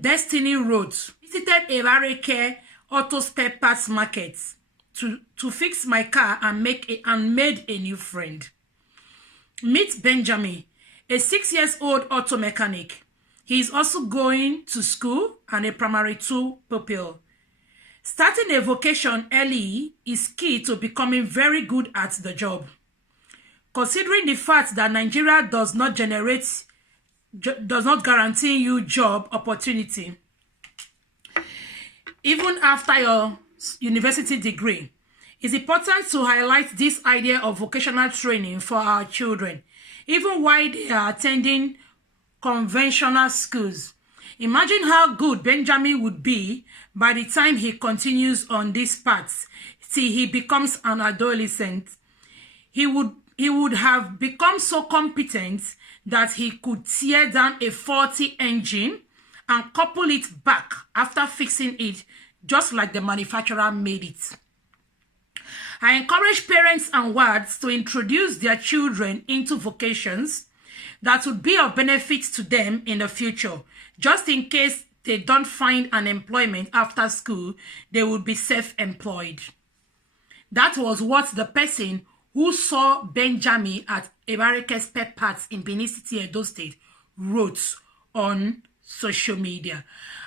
Destiny wrote, visited Ebareke Auto Spare Parts Market to fix my car and made a new friend. Meet Benjamin, a 6-year-old auto mechanic. He is also going to school and a primary 2 pupil. Starting a vocation early is key to becoming very good at the job. Considering the fact that Nigeria does not guarantee you job opportunity, even after your university degree, it's important to highlight this idea of vocational training for our children, even while they are attending conventional schools. Imagine how good Benjamin would be by the time he continues on this path till he becomes an adolescent. He would have become so competent that he could tear down a faulty engine and couple it back after fixing it, just like the manufacturer made it. I encourage parents and wards to introduce their children into vocations that would be of benefit to them in the future. Just in case they don't find an employment after school, they would be self-employed. That was what the person who saw Benjamin at Ebareke Spare Parts in Benin City, Edo State, wrote on social media.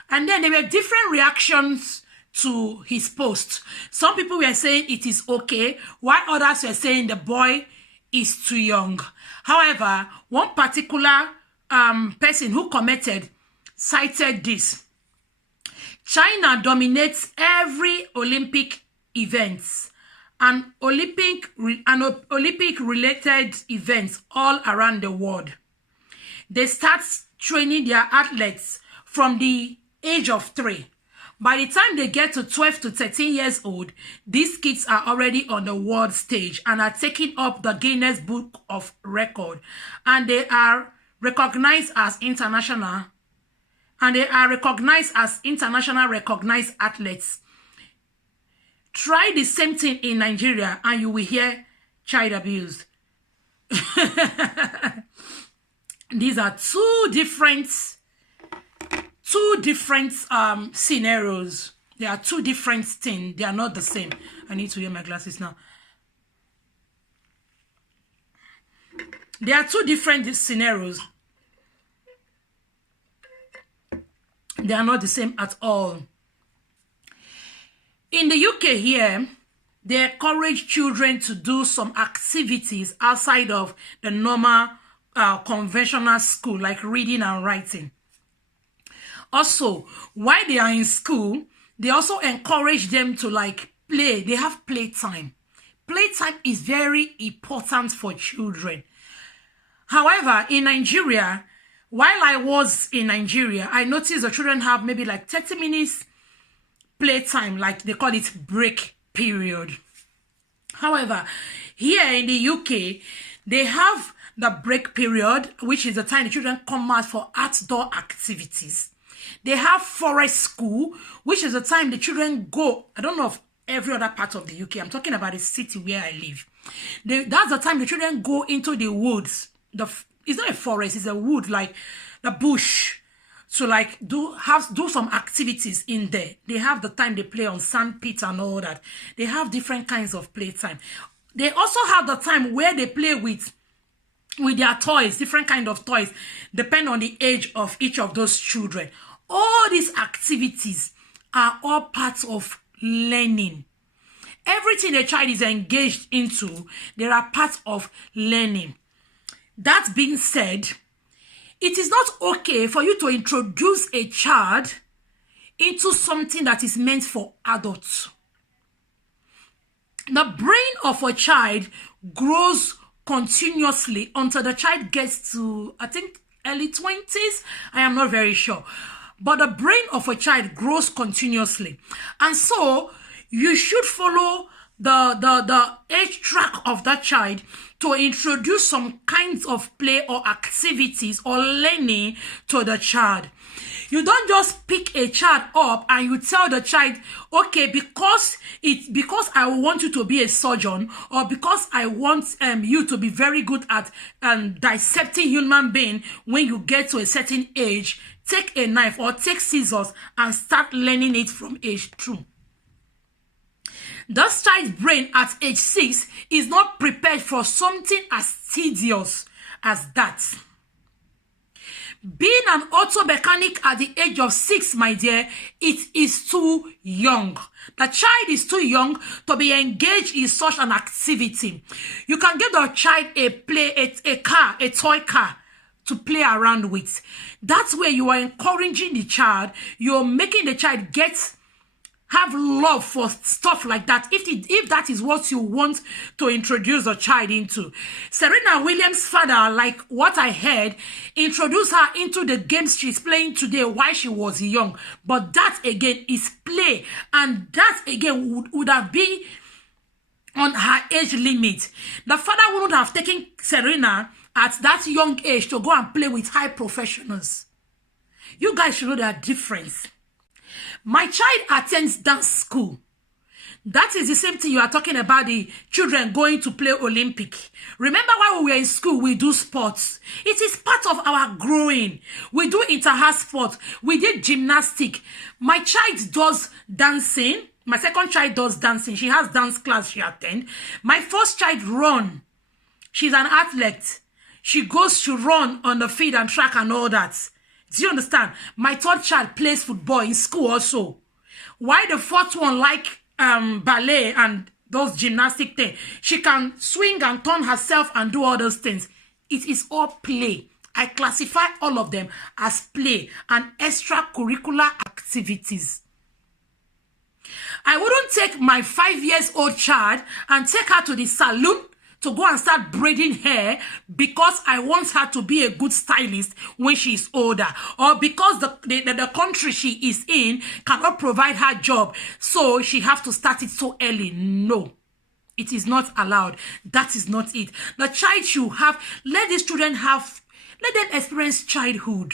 And then there were different reactions to his post. Some people were saying it is okay, while others were saying the boy is too young. However, one particular person who commented cited this: China dominates every Olympic events and Olympic related events all around the world. They start training their athletes from the age of 3. By the time they get to 12 to 13 years old, these kids are already on the world stage and are taking up the Guinness Book of Record, and they are recognized as international recognized athletes. Try the same thing in Nigeria and you will hear child abuse. These are two different scenarios. They are two different things. They are not the same. I need to wear my glasses now. They are two different scenarios. They are not the same at all. In the UK here, they encourage children to do some activities outside of the normal conventional school, like reading and writing. Also, while they are in school, they also encourage them to like play. They have playtime. Playtime is very important for children. However, in Nigeria, while I was in Nigeria, I noticed the children have maybe like 30 minutes playtime, like they call it break period. However, here in the UK, they have the break period, which is the time the children come out for outdoor activities. They have forest school, which is the time the children go. I don't know of every other part of the UK. I'm talking about the city where I live. That's the time the children go into the woods. It's not a forest, it's a wood, like the bush. So like do some activities in there. They have the time they play on sandpit and all that. They have different kinds of playtime. They also have the time where they play with their toys, different kind of toys, depend on the age of each of those children. All these activities are all parts of learning. Everything a child is engaged into, there are parts of learning. That being said, it is not okay for you to introduce a child into something that is meant for adults. The brain of a child grows continuously until the child gets to, I think, early 20s. I am not very sure. But the brain of a child grows continuously. And so you should follow the age track of that child to introduce some kinds of play or activities or learning to the child. You don't just pick a child up and you tell the child, okay, because I want you to be a surgeon, or because I want you to be very good at dissecting human being when you get to a certain age, take a knife or take scissors and start learning it from age 2. This child's brain at age 6 is not prepared for something as tedious as that. Being an auto mechanic at the age of 6, my dear, it is too young. The child is too young to be engaged in such an activity. You can give the child a toy car to play around with. That's where you are encouraging the child. You're making the child have love for stuff like that, if that is what you want to introduce a child into. Serena Williams' father, like what I heard, introduced her into the games she's playing today while she was young. But that again is play, and that again would have been on her age limit. The father wouldn't have taken Serena at that young age to go and play with high professionals. You guys should know the difference. My child attends dance school. That is the same thing you are talking about, the children going to play Olympic. Remember when we were in school, we do sports. It is part of our growing. We do inter-house sports. We did gymnastics. My child does dancing. My second child does dancing. She has dance class she attends. My first child run. She's an athlete. She goes to run on the field and track and all that. Do you understand? My third child plays football in school also. Why the fourth one like ballet and those gymnastic things? She can swing and turn herself and do all those things. It is all play. I classify all of them as play and extracurricular activities. I wouldn't take my 5-year-old child and take her to the salon to go and start braiding hair because I want her to be a good stylist when she is older, or because the country she is in cannot provide her job, so she have to start it so early. No, it is not allowed. That is not it. The child should have, let these children have, let them experience childhood.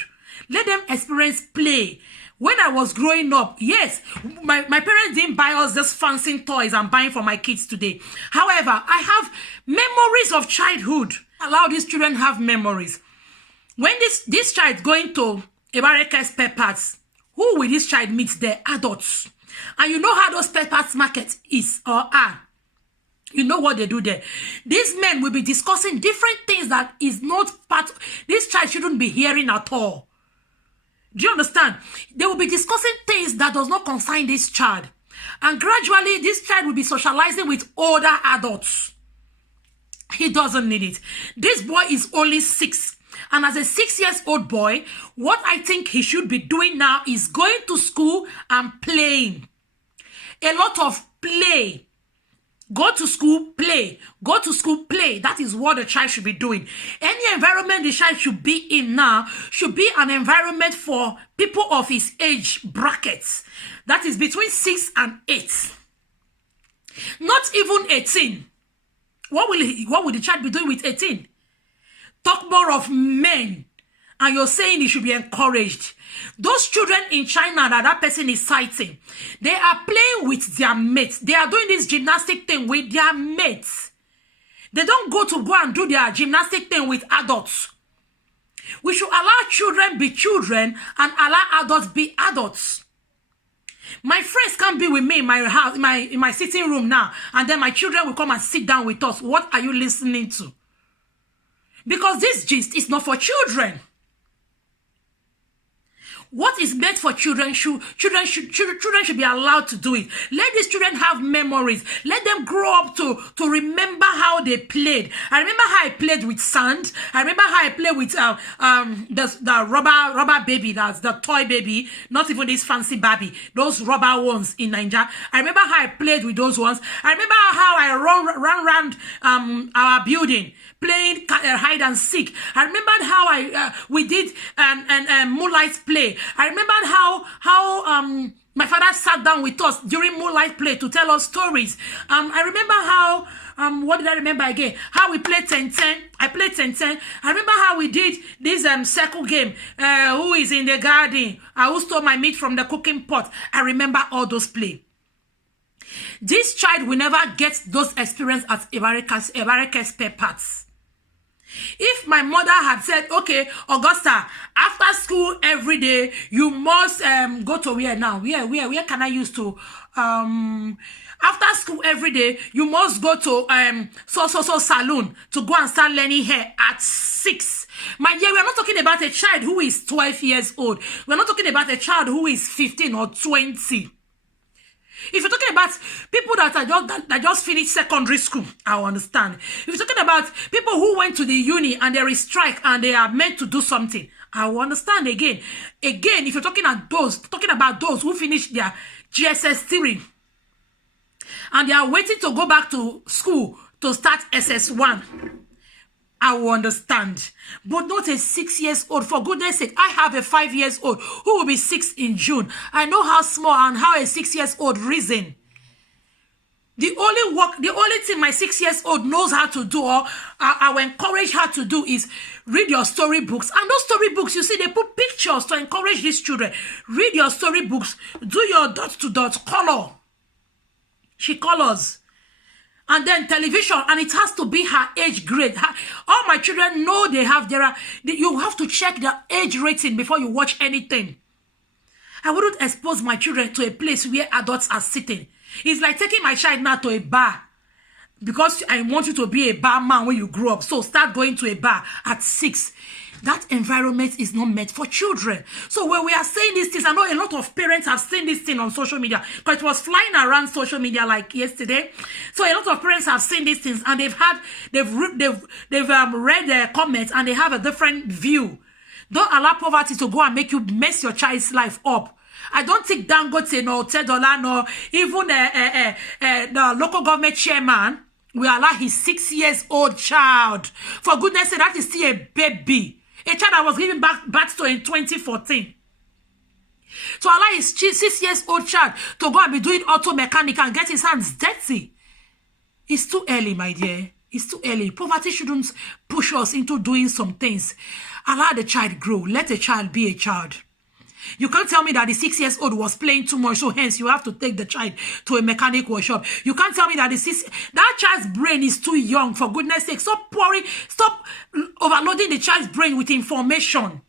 Let them experience play. When I was growing up, yes, my parents didn't buy us this fancy toys I'm buying for my kids today. However, I have memories of childhood. Allow these children have memories. When this child going to Ebareka spare parts, who will this child meet there? Adults. And you know how those spare parts market is or are. You know what they do there. These men will be discussing different things that is not part. This child shouldn't be hearing at all. Do you understand? They will be discussing things that does not concern this child. And gradually, this child will be socializing with older adults. He doesn't need it. This boy is only 6. And as a 6-year-old boy, what I think he should be doing now is going to school and playing. A lot of play. Go to school, play. Go to school, play. That is what the child should be doing. Any environment the child should be in now should be an environment for people of his age brackets. That is between 6 and 8. Not even 18. What will the child be doing with 18? Talk more of men. And you're saying he should be encouraged. Those children in China that person is citing, they are playing with their mates. They are doing this gymnastic thing with their mates. They don't go and do their gymnastic thing with adults. We should allow children be children and allow adults be adults. My friends can't be with me in my house, in my sitting room now, and then my children will come and sit down with us. What are you listening to? Because this gist is not for children. What is meant for children should be allowed to do it. Let these children have memories. Let them grow up to remember how they played. I remember how I played with sand. I remember how I played with the rubber baby, that's the toy baby, not even this fancy Barbie, those rubber ones in Nigeria. I remember how I played with those ones. I remember how I ran around our building playing hide and seek. I remembered how we did moonlight play. I remembered how my father sat down with us during moonlight play to tell us stories. I remember how what did I remember again? How we played 10-10. I played 10-10. I remember how we did this circle game. Who is in the garden? Who stole my meat from the cooking pot? I remember all those play. This child will never get those experience at Ebareka spare parts. If my mother had said, okay, Augusta, after school every day, you must go to where now? Where can I use to after school every day, you must go to so salon to go and start learning hair at 6. My dear, we are not talking about a child who is 12 years old. We are not talking about a child who is 15 or 20. If you're talking about people that just finished secondary school, I understand. If you're talking about people who went to the uni and there is strike and they are meant to do something, I will understand again. Again, if you're talking about those who finished their GSS 3 and they are waiting to go back to school to start SS1, I will understand. But not a 6-year-old. For goodness sake, I have a 5-year-old who will be 6 in June. I know how small and how a 6-year-old reason. The only thing my 6-year-old knows how to do, or I will encourage her to do, is read your storybooks. And those storybooks, you see, they put pictures to encourage these children. Read your storybooks. Do your dot-to-dot color. She colors. And then television, and it has to be her age grade. All my children know you have to check the age rating before you watch anything. I wouldn't expose my children to a place where adults are sitting. It's like taking my child now to a bar, because I want you to be a barman when you grow up. So start going to a bar at 6. That environment is not meant for children. So when we are saying these things, I know a lot of parents have seen this thing on social media, because it was flying around social media like yesterday. So a lot of parents have seen these things, and they've read their comments, and they have a different view. Don't allow poverty to go and make you mess your child's life up. I don't think Dangote, no Tedola, no even the local government chairman will allow his 6-year-old child. For goodness sake, that is still a baby. A child that was given birth to in 2014. To allow his 6-year-old child to go and be doing auto mechanic and get his hands dirty. It's too early, my dear. It's too early. Poverty shouldn't push us into doing some things. Allow the child grow. Let the child be a child. You can't tell me that the 6-year-old was playing too much, so hence you have to take the child to a mechanic workshop. You can't tell me that that child's brain is too young. For goodness sake, stop overloading the child's brain with information.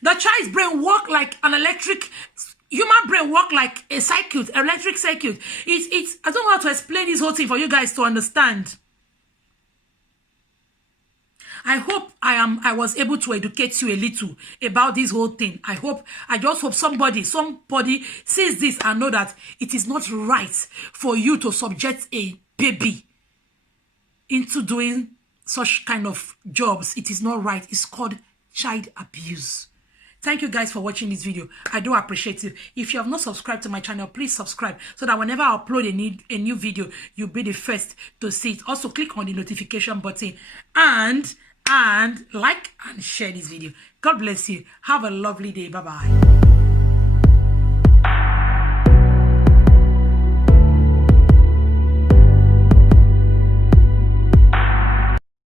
The child's brain work like an human brain work like a circuit, electric circuit. I don't know how to explain this whole thing for you guys to understand. I hope I was able to educate you a little about this whole thing. I just hope somebody sees this and know that it is not right for you to subject a baby into doing such kind of jobs. It is not right. It's called child abuse. Thank you guys for watching this video. I do appreciate it. If you have not subscribed to my channel, please subscribe so that whenever I upload a new video, you'll be the first to see it. Also, click on the notification button and like and share this video. God bless you. Have a lovely day. Bye-bye.